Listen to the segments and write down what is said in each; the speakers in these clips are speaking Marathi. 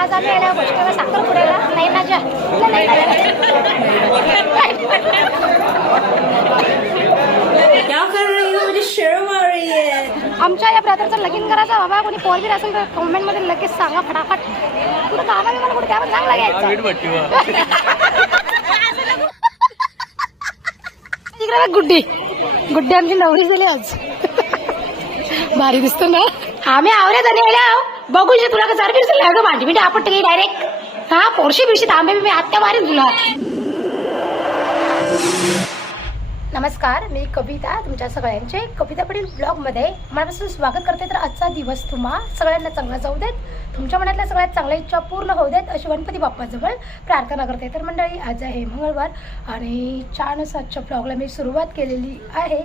आज आम्ही आल्या गोष्टीला साखर पुड्याला नाही ना जा नाही ना क्या कर रही हो? मुझे शर्म आ रही है. आमच्या या ब्रदरचं लगीन करायचं बाबा कोणी पोर बीर असेल तर कमेंटमध्ये लगेच सांगा फटाफट. कुठं कामा मला कुठे काय चांगला घ्यायचं? गुड्डी. गुड्डी आमची नवरी झाली आज. भारी दिसतो ना. आम्ही आवरे धनी आल्या बघूशे तुला का जर बिरसेल ग भांडी बिंडी आपण की डायरेक्ट हा पोरशी बिरशी तांबे मी आत्या मारेन तुला. नमस्कार मी कविता तुमच्या सगळ्यांचे कविता पडील ब्लॉगमध्ये मनापासून स्वागत करते. तर आजचा दिवस तुम्हा सगळ्यांना चांगला जाऊ देत तुमच्या मनातल्या सगळ्यात चांगल्या इच्छा पूर्ण होऊ देत अशी गणपती बाप्पाजवळ प्रार्थना करते. तर मंडळी आज आहे मंगळवार आणि छान आजच्या ब्लॉगला मी सुरुवात केलेली आहे.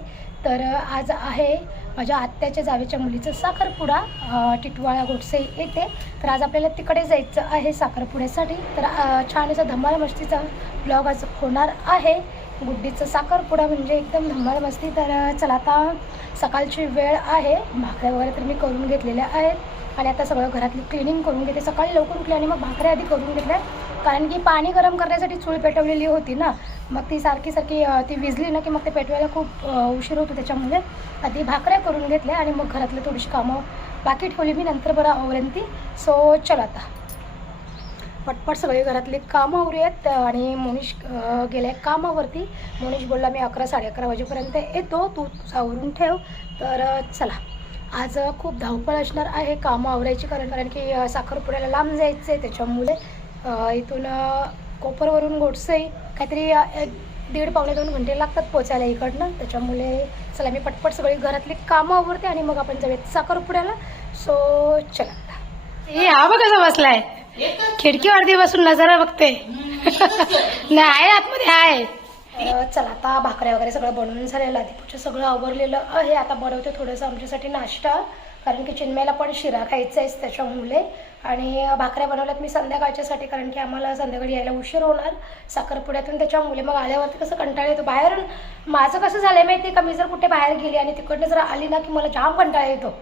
तर आज आहे माझ्या आत्याच्या जावेच्या मुलीचं साखरपुडा टिटवाळा गोडसे येते तर आज आपल्याला तिकडे जायचं आहे साखरपुड्यासाठी. तर छान असा धमाल मस्तीचा ब्लॉग आज होणार आहे. गुड्डीचं साखरपुडा म्हणजे एकदम धमाल मस्ती. तर चला आता सकाळची वेळ आहे. भाकऱ्या वगैरे तर मी करून घेतलेल्या आहेत. आणि आता सगळं घरातली क्लिनिंग करून घेते. सकाळी लवकर उठले आणि मग भाकऱ्या आधी करून घेतल्या. कारण की पाणी गरम करण्यासाठी चूळ पेटवलेली होती ना. मग ती सारखी सारखी ती विजली ना की मग ते पेटवायला खूप उशीर होतो त्याच्यामुळे. आधी भाकऱ्या करून घेतल्या आणि मग घरातले थोडीशी कामं बाकी ठेवली मी नंतर बरं आवरेन ती. सो चला आता. पटपट सगळी घरातली कामं उरूयात आणि मोनिश गेल्या कामावरती मोनिश बोलला मी अकरा साडे अकरा वाजेपर्यंत येतो तू सावरून ठेव. तर चला. आज खूप धावपळ असणार आहे कामं आवरायची कारण कारण की साखरपुड्याला लांब जायचं आहे त्याच्यामुळे इथून कोपरवरून गोडसई काहीतरी एक दीड पावणे दोन घंटे लागतात पोचायला इकडनं. त्याच्यामुळे चला मी पटपट सगळी घरातली कामं आवरते आणि मग आपण जाऊयात साखरपुड्याला. सो चला. हे हा बघा बसलाय खिडकीवरती बसून नजारा बघते. नाही आहे आतमध्ये आहे. चला आता भाकऱ्या वगैरे सगळं बनवून झालेलं दीपूचं सगळं आवरलेलं आहे. आता बनवते थोडंसं आमच्यासाठी नाश्ता कारण की चिन्मयला पण शिरा खायचा आहे त्याच्यामुळे. आणि भाकऱ्या बनवल्यात मी संध्याकाळच्यासाठी कारण की आम्हाला संध्याकाळी यायला उशीर होणार साखरपुड्यातून. त्याच्यामुळे मग आल्यावरती कसं कंटाळा येतो बाहेरून. माझं कसं झालं माहिती का मी जर कुठे बाहेर गेली आणि तिकडनं जर आली ना की मला जाम कंटाळा येतो.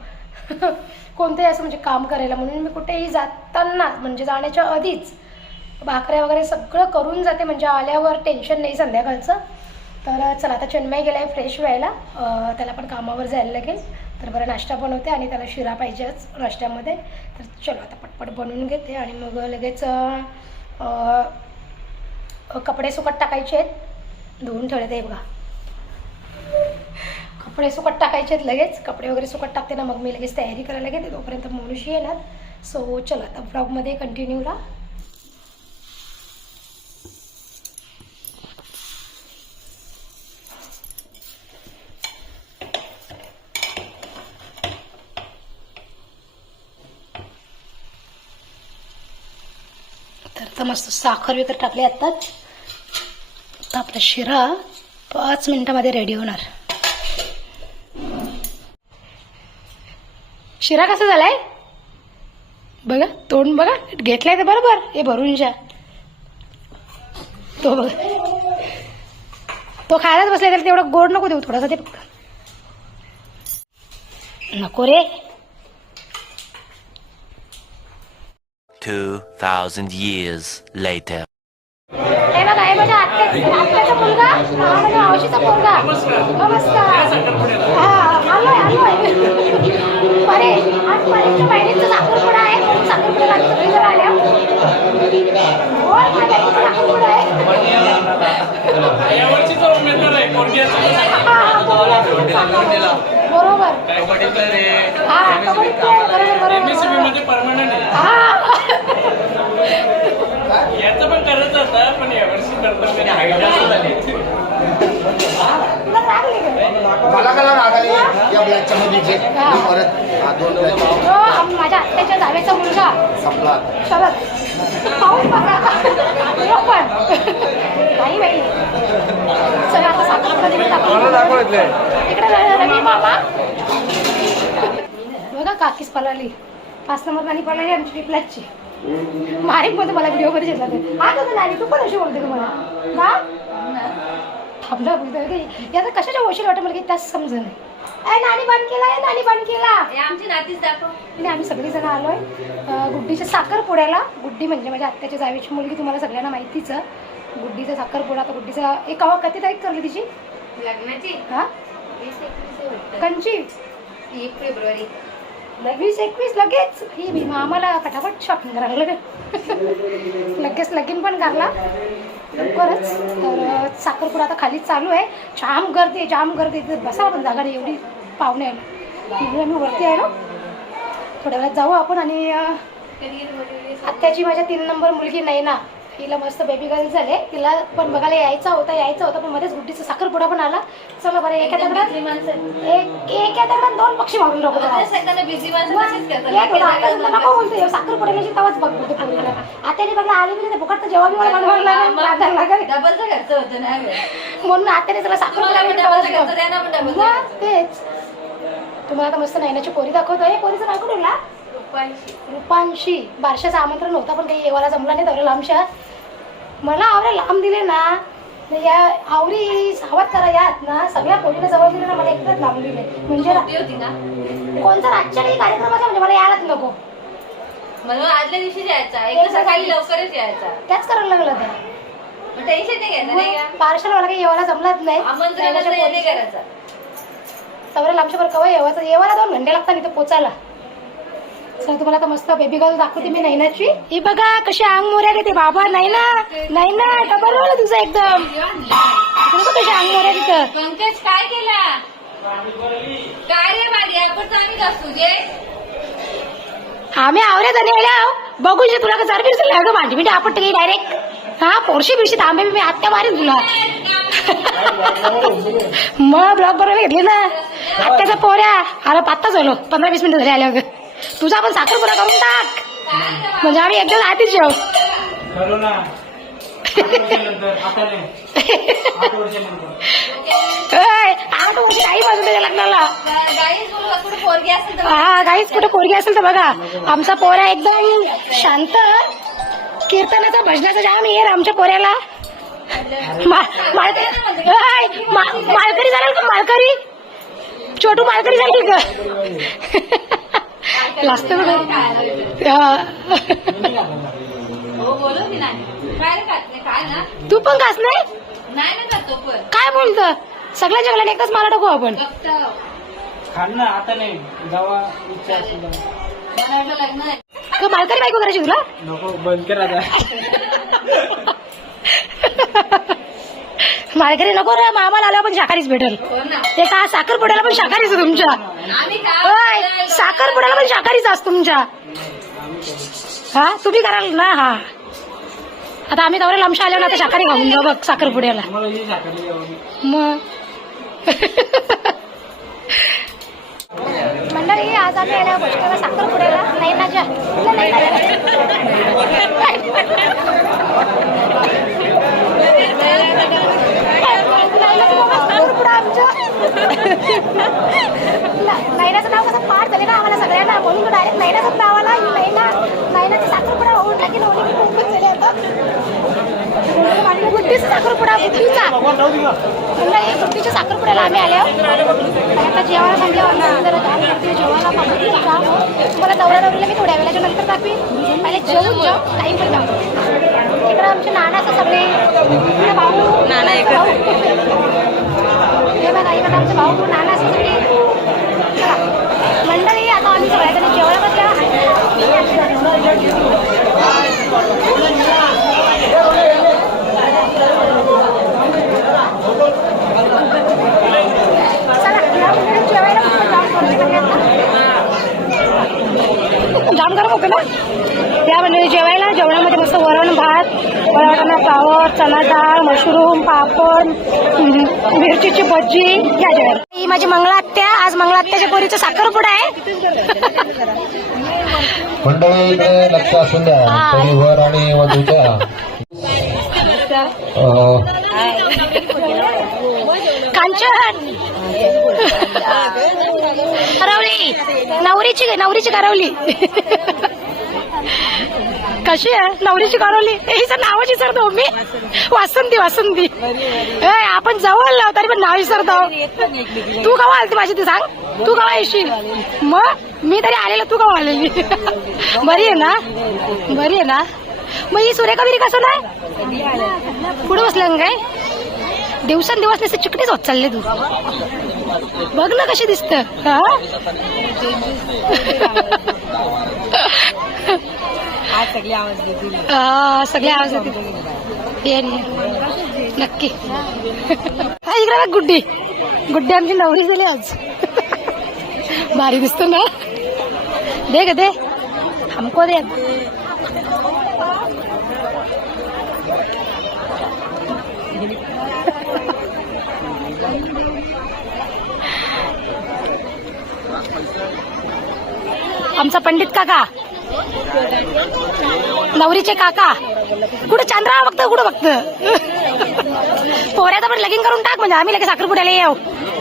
कोणतंही असं म्हणजे काम करायला म्हणून मी कुठेही जाताना म्हणजे जाण्याच्या आधीच भाकऱ्या वगैरे सगळं करून जाते म्हणजे आल्यावर टेन्शन नाही संध्याकाळचं. तर चला आता चिन्मय गेला आहे फ्रेश व्हायला त्याला पण कामावर जायला लागेल. तर बरं नाश्ता बनवते आणि त्याला शिरा पाहिजेच नाश्त्यामध्ये. तर चलो आता पटपट बनवून घेते आणि मग लगेच कपडे सुकट टाकायचे आहेत. धुवून ठेवले ते बघा. कपडे सुकट टाकायचे आहेत लगेच. कपडे वगैरे सुकट टाकते ना मग मी लगेच तयारी करायला घेते. तोपर्यंत मनुष्य येणार. सो चला आता ब्लॉगमध्ये कंटिन्यू राहा तर मस्त साखर वगैरे टाकली आत्ताच. आपला शिरा पाच मिनिटामध्ये रेडी होणार. शिरा कसा झालाय? बघा तोंड बघा घेतलाय तर बरोबर. हे भरून जा तो बघा. तो खायलाच बसलाय तर तेवढं गोड नको देऊ थोडासा ते फक्त. नको रे. 2,000 years later. बघा माझ्या आत्या आत्याचा मुलगा माझ्या मावशीचा मुलगा. नमस्कार. हा याचं पण करायचं होतं पण यावर्षी करतो मी हाईट जास्त झाली तुला लागली का? मला कलर आगाली या ब्लॅकच्या मध्ये मी परत हा, दोन माझ्या आत्याच्या जावेचा मुलगा. संपला. शरद. पाहून बघा. नाही बाई चला आता साखरपुडा इकडे रवी मामा बघा काकीच पळाली पाच नंबर नाणी पळाली आमची टिपलाची माईकमध्ये मला व्हिडिओमध्ये घेतला ते हा तू पण अशी बोलते तुम्हाला का थांबला याचा कशाच्या वशील वाटत मला त्याच समज नाही. नाणी बंद केला ए नाणी बंद केला. आमची नातीच दाखव. आणि आम्ही सगळीजण आलोय. अं, गुड्डीच्या साखरपुड्याला गुड्डी म्हणजे माझ्या आत्याच्या जावीची मुलगी तुम्हाला सगळ्यांना माहितीच. आहे. गुड्डीचा साखरपुडा आता गुड्डीचा एक कवा किती तारीख करली तिची. लग्नाची? हा? आहे. कंची? एक फेब्रुवारी. वीस एकवीस लगेच. ही भीमा आम्हाला फटाफट शॉपिंग करायला लागेल. लगेच लगीन पण करला लवकरच. तर साखरपुडा आता खाली चालू आहे. जाम गर्दी आहे जाम गर्दी आहे. बसा आपण जागा नाही एवढी पाहुणे आहे म्हणून आम्ही वरती आहे ना. थोड्या वेळात जाऊ आपण आणि आत्याची माझ्या तीन नंबर मुलगी नाही ना तिला मस्त बेबी गर्ल झाले. तिला पण बघायला यायचा होता यायचा होता पण मध्येच गुड्डीचा साखरपुडा पण आला. चला बरं एका दगडात एक एका दगडात दोन पक्षी मारून आता तुला नको बोलते. साखर पडेल तवाच बघ बोलते पोरीला आत्याने बघला आली म्हणजे फुकट तर जेव्हा लागेल डबलचा खर्च होतो ना म्हणून आत्याने त्याला साखर बघ. तेच. तुम्हाला आता मस्त नैनाची पोरी दाखवतोय. पोरीचं नाव कुठे रुपांशी. बारशाचं आमंत्रण होतं पण काही येवाला जमला नाही तेवढ्या लांबशा. मला आवरे लांब दिले ना या आवरी सावध करा यात ना सगळ्या पोरीला जवळ दिले ना मला एकदाच लांब दिले. म्हणजे होती ना? कोणता रातच्या काही कार्यक्रमाचा म्हणजे मला यायलाच नको. म्हणून आदल्या दिवशी यायचा. एक सकाळी लवकरच यायचा. त्याच करायला लागलं ते मग टेन्शन नाही घ्यायचं नाही का? पार्शल मला काही येवाला जमलाच नाही. आमंत्रणाचं नाही करायचं. सवरे लांबच्या कवा येवाचं? येवाला दोन घंटे लागतात इथं पोचायला. चला तुम्हाला आता मस्त बेबी गर्ल दाखवते मी नैनाची. ही बघा कशी अंग मोऱ्या देते बाबा नाही ना नाही ना तुझं एकदम. तुला कशी अंग मोऱ्या तिथं. पंकज काय केला? काय रे माझी आपण जे. आम्ही आवऱ्या जणी आल्या बघू शे तुला जर बिरचं लागलं भांडी बिंडी आपट काही डायरेक्ट हा पोरशी बिरशी तांबे मी आत्या मारीन तुला. मग ब्लॉग बरोबर घेतली ना. आत्याचा पोऱ्या. आला पात्ता झालो. पंधरा वीस मिनिटं झाले आल्या वगैरे तुझा पण साखरपुडा करून टाक. म्हणजे आम्ही एकदम आधीच जेव. आठ वर्ष काही बाजू त्याच्या लग्नाला. हा काहीच कुठे पोरगी असेल तर बघा. आमचा पोऱ्या एकदम शांत. कीर्तनाचा भजनाचा जाम येर आमच्या पोऱ्याला. मा- माळकरी ऐ, मा- माळकरी झालं का माळकरी? छोटू माळकरी झाली का हो. बोलू की नाही. काय रे खात नाही काय ना? तू पण कास नाही? नाही ना खातो पण. काय बोलत? सगळ्या जगाला एकच मारा टाकू आपण. मला माळकरी बायको करायची तुला? नको बंद कर माळकरी नको रे मामाला आला पण शाकाहारीच भेटल. हो ते का साखरपुड्याला पण शाकाहारीच आहे तुमच्या. आम्ही होय साखरपुड्याला पण शाकाहारीच असतो तुमच्या. हा तुम्ही कराल ना हा. आता आम्ही तवरे लांबशा आल्यावर आता शाकाहारी खाऊन जाऊ बघ साखरपुड्याला ही. मग. मंडळी आज आम्ही आल्या गोष्टीला साखरपुड्याला नाही ना जा नाही नैनाचं नाव कसं पाठ झाले ना आम्हाला सगळ्यांना म्हणून डायरेक्ट नैनाचंच नाव आला ही नैना नैनाचा साखरपुडा होऊन लागेल होली की खूपच झाले आता बुद्धीचा साखरपुडा बुद्धीचा म्हणलं हे साखरपुड्याला आम्ही आल्या आणि आता जेवायला ना जरा करते जेवायला हो. तुम्हाला दौरा दौरीला मी थोड्या वेळाच्या नंतर दाखवीन पहिले जेवून जेव टाईम पण जाऊ इकडं आमचे नानाचं सगळे इकडे भाऊ नाना हे बघा इकडं आमचे भाऊ नाना सगळे चला. मंडळी आता आम्ही सगळ्याजणी जेवायला चला या मंडळी जेवायला खूप जाम गर्दी झाली आता. जाम गरम होतं ना या म्हणजे जेवायला जेवणामध्ये मस्त वरण भात वरणाला फ्लावर चना डाळ मशरूम पापड मिरचीची भजी या जेवायला. ही माझी मंगळात्या आज मंगळात्याच्या पोरीचा साखरपुडा आहे. मंडळी इकडे लक्ष असून द्या. परिवार आणि वधूच्या कांचन. हरवली. नवरीची नवरीची करवली कशी आहे? नवरीची कळवली हिचं नाव विसरतो हो मी. वासंती वासंती. आपण जवळ लाव तरी पण नाव विसरतो. तू कवा आलती माझी तू सांग. तू कवा येशील? मग मी तरी आलेलं तू कवा आलेली? बरी आहे ना? बरी आहे ना? मग ही सुरेखा बिरी कसं नाही पुढे बसलं काय? दिवसेंदिवस नुसते चिकणीच होत चालले तू. बघ ना कशी दिसत. हा? आज सगळी आवाज देतील. हा, सगळे आवाज नक्की. हा इकडे बघ गुड्डी. गुड्डी आमची नवरी झाली आज. भारी दिसतो ना? दे ग दे. हमको दे. आमचा पंडित काका. नवरीचे काका. कुठं चांद्रा बघतं कुठं बघतं? पोऱ्याचं पण लगीन करून टाक म्हणजे. आम्ही लगेच साखरपुड्याला येऊ.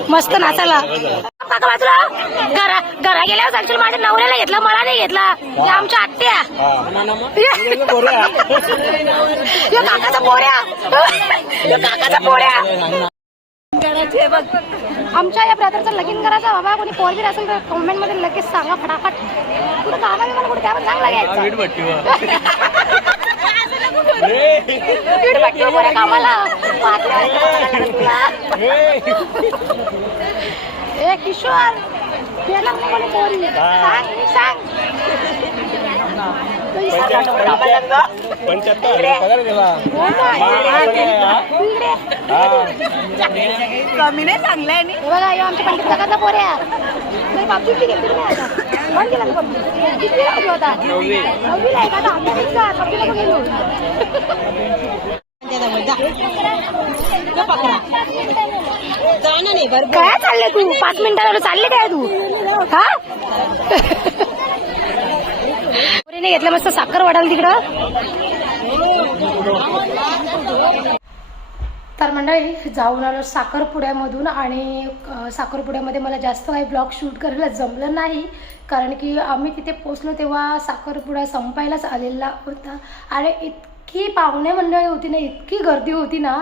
मस्त नाचायला. काका बाजूला. घरा घरा गेल्यावर सांगशील माझ्या नवऱ्याला घेतला मला नाही घेतला. आमच्या आत्या. काकाचा पोऱ्या. काकाचा पोऱ्या. आमच्या या ब्रदरचं लगीन करायचं बाबा. कोणी पोर बी असेल तर कमेंटमध्ये लगेच सांगा फटाफट. कुठं कामा मला कुठे? पण चांगला घ्यायचा कामाला. ए किशोर येणार नाही म्हणे पोरी सांग सांग. पंच्याहत्तर. पगार दिला हो. कमी नाही चांगलं आहे हे बघा ह्यो आमच्या पंडित काकाचा पोऱ्या नाही बापची घेतली नाही आता. बंद केला का पबजी? कितवीला होती? होता नववीला आहे का? आता अभ्यासात का पबजीला पण गेलो काय चालले तू? पाच मिनिटाला चालले काय तू? हा? नाही घेतलं मस्त साखर वाढाल तिकडं. तर मंडळी जाऊन आलो साखरपुड्यामधून आणि साखरपुड्यामध्ये मला जास्त काही ब्लॉग शूट करायला जमलं नाही. कारण की आम्ही तिथे पोचलो तेव्हा साखरपुडा संपायलाच आलेला होता. आणि इतकी पाहुणे मंडळी होती ना इतकी गर्दी होती ना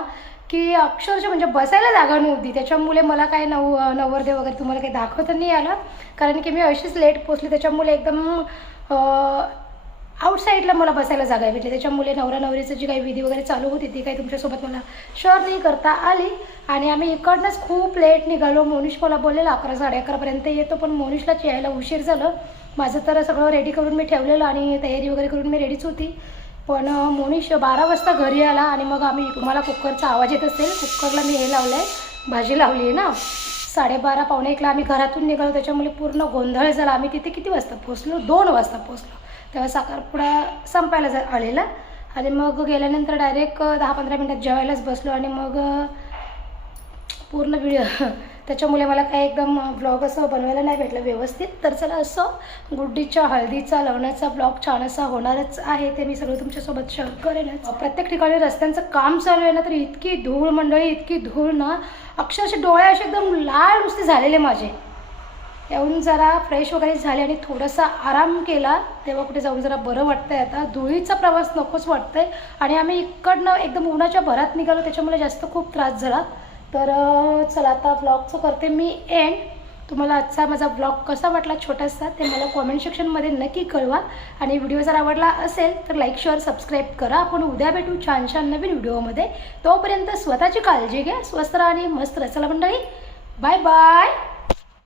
की अक्षरशः म्हणजे बसायला जागा नव्हती. त्याच्यामुळे मला काय नव नवरदेव वगैरे तुम्हाला काही दाखवता नाही आलं. कारण की मी अशीच लेट पोचले त्याच्यामुळे एकदम आउटसाईडला मला बसायला जागा भेटली. त्याच्यामुळे नवरा नवरीचं जी काही विधी वगैरे चालू होती ती काही तुमच्यासोबत मला शेअर नाही करता आली. आणि आम्ही इकडनंच खूप लेट निघालो. मोनिश मला बोललेला अकरा साडे अकरापर्यंत येतो पण मोनिशलाच यायला उशीर झालं. माझं तर सगळं रेडी करून मी ठेवलेलं आणि तयारी वगैरे करून मी रेडीच होती. पण मोनिश बारा वाजता घरी आला आणि मग आम्ही तुम्हाला कुकरचा आवाज येत असेल. कुकरला मी हे लावलं आहे भाजी लावली आहे ना. साडेबारा पावणे एकला आम्ही घरातून निघालो. त्याच्यामुळे पूर्ण गोंधळ झाला. आम्ही तिथे किती वाजता पोचलो दोन वाजता पोचलो तेव्हा साखरपुडा संपायला जा आलेला. आणि मग गेल्यानंतर डायरेक्ट दहा पंधरा मिनटात जेवायलाच बसलो आणि मग पूर्ण व्हिडिओ त्याच्यामुळे मला काही एकदम ब्लॉग असं बनवायला नाही भेटलं व्यवस्थित. तर चला असं गुड्डीच्या हळदीचा लग्नाचा ब्लॉग छान असा होणारच आहे ते मी सगळं तुमच्यासोबत शेअर करेनच. प्रत्येक ठिकाणी रस्त्यांचं काम चालू आहे ना तर इतकी धूळ मंडळी इतकी धूळ ना अक्षरशः डोळे असे एकदम लाल नुसते झालेले माझे. येऊन जरा फ्रेश वगैरे झाले आणि थोडासा आराम केला तेव्हा कुठे जाऊन जरा बरं वाटतंय आता. धुळीचा प्रवास नकोच वाटतंय. आणि आम्ही इकडनं एकदम उन्हाच्या भरात निघालो त्याच्यामुळे जास्त खूप त्रास झाला. तर चला आता ब्लॉगचं करते मी एंड तुम्हाला आजचा माझा ब्लॉग कसा वाटला छोटासा ते मला कॉमेंट सेक्शनमध्ये नक्की कळवा. आणि व्हिडिओ जर आवडला असेल तर लाईक शेअर सबस्क्राईब करा. आपण उद्या भेटू छान छान नवीन व्हिडिओमध्ये तोपर्यंत स्वतःची काळजी घ्या स्वस्त राहा आणि मस्त रचला चला मंडळी बाय बाय